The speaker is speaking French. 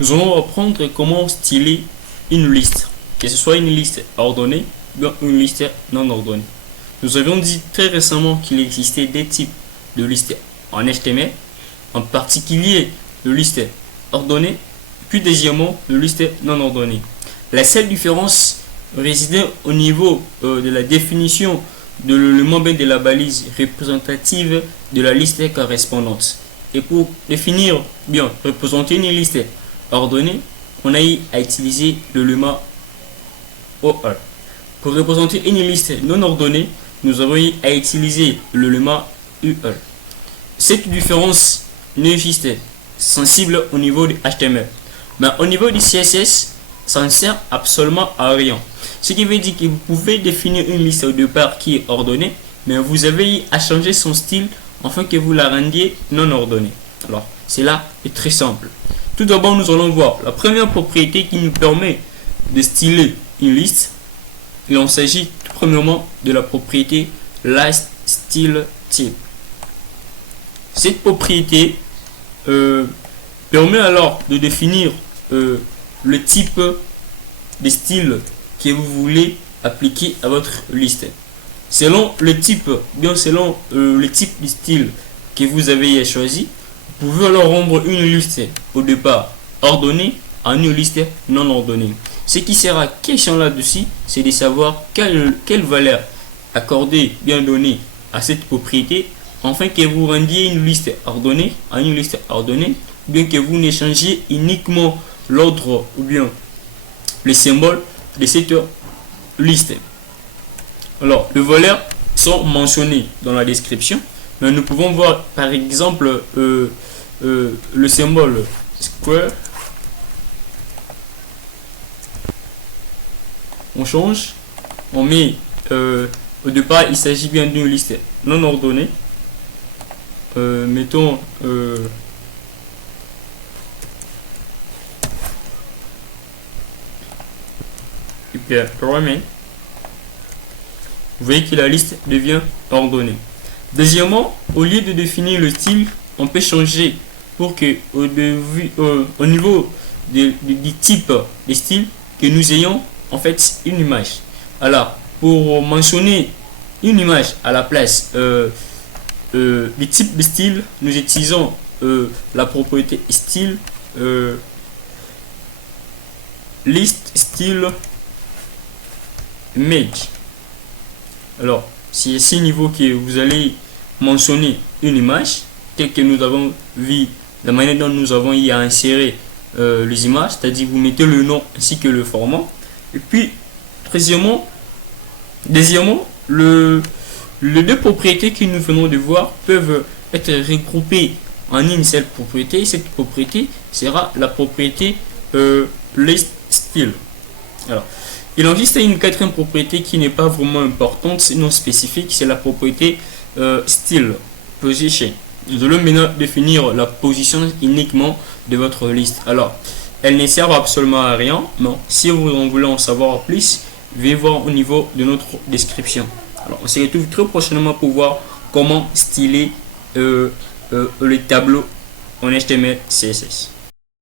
Nous allons apprendre comment styler une liste, que ce soit une liste ordonnée ou une liste non ordonnée. Nous avions dit très récemment qu'il existait des types de listes en HTML, en particulier de listes ordonnées, puis deuxièmement de listes non ordonnées. La seule différence résidait au niveau de la définition de l'élément de la balise représentative de la liste correspondante. Et pour définir bien, représenter une liste ordonnée, on a eu à utiliser le lemme OR. Pour représenter une liste non ordonnée, nous avons eu à utiliser le lemme UL. Cette différence n'est juste sensible au niveau du HTML, mais au niveau du CSS, ça ne sert absolument à rien. Ce qui veut dire que vous pouvez définir une liste au départ qui est ordonnée, mais vous avez eu à changer son style afin que vous la rendiez non ordonnée. Alors, cela est très simple. Tout d'abord, nous allons voir la première propriété qui nous permet de styler une liste. Il en s'agit tout premièrement de la propriété last style type. Cette propriété permet alors de définir le type de style que vous voulez appliquer à votre liste. Selon le type de style que vous avez choisi, vous pouvez alors rendre une liste au départ ordonnée en une liste non ordonnée. Ce qui sera question là-dessus, c'est de savoir quelle valeur accorder, bien donnée à cette propriété, afin que vous rendiez une liste ordonnée en une liste ordonnée, bien que vous n'échangiez uniquement l'ordre ou bien les symboles de cette liste. Alors, les valeurs sont mentionnées dans la description, mais nous pouvons voir par exemple le symbole square. On change, on met au départ il s'agit bien d'une liste non ordonnée. Mettons vous voyez que la liste devient ordonnée. Deuxièmement, au lieu de définir le style, on peut changer pour que au niveau du type de style, que nous ayons en fait une image. Alors, pour mentionner une image à la place du type de style, nous utilisons la propriété style list style image. Alors, c'est ici niveau que vous allez mentionner une image telle que nous avons vu la manière dont nous avons y à insérer les images, c'est-à-dire vous mettez le nom ainsi que le format. Et puis, deuxièmement, les deux propriétés que nous venons de voir peuvent être regroupées en une seule propriété. Cette propriété sera la propriété list style. Alors, il existe une quatrième propriété qui n'est pas vraiment importante, non spécifique, c'est la propriété style position. Nous allons maintenant définir la position uniquement de votre liste. Alors, elle ne sert absolument à rien, mais si vous en voulez en savoir plus, veuillez voir au niveau de notre description. Alors, on se retrouve très prochainement pour voir comment styler le tableau en HTML CSS.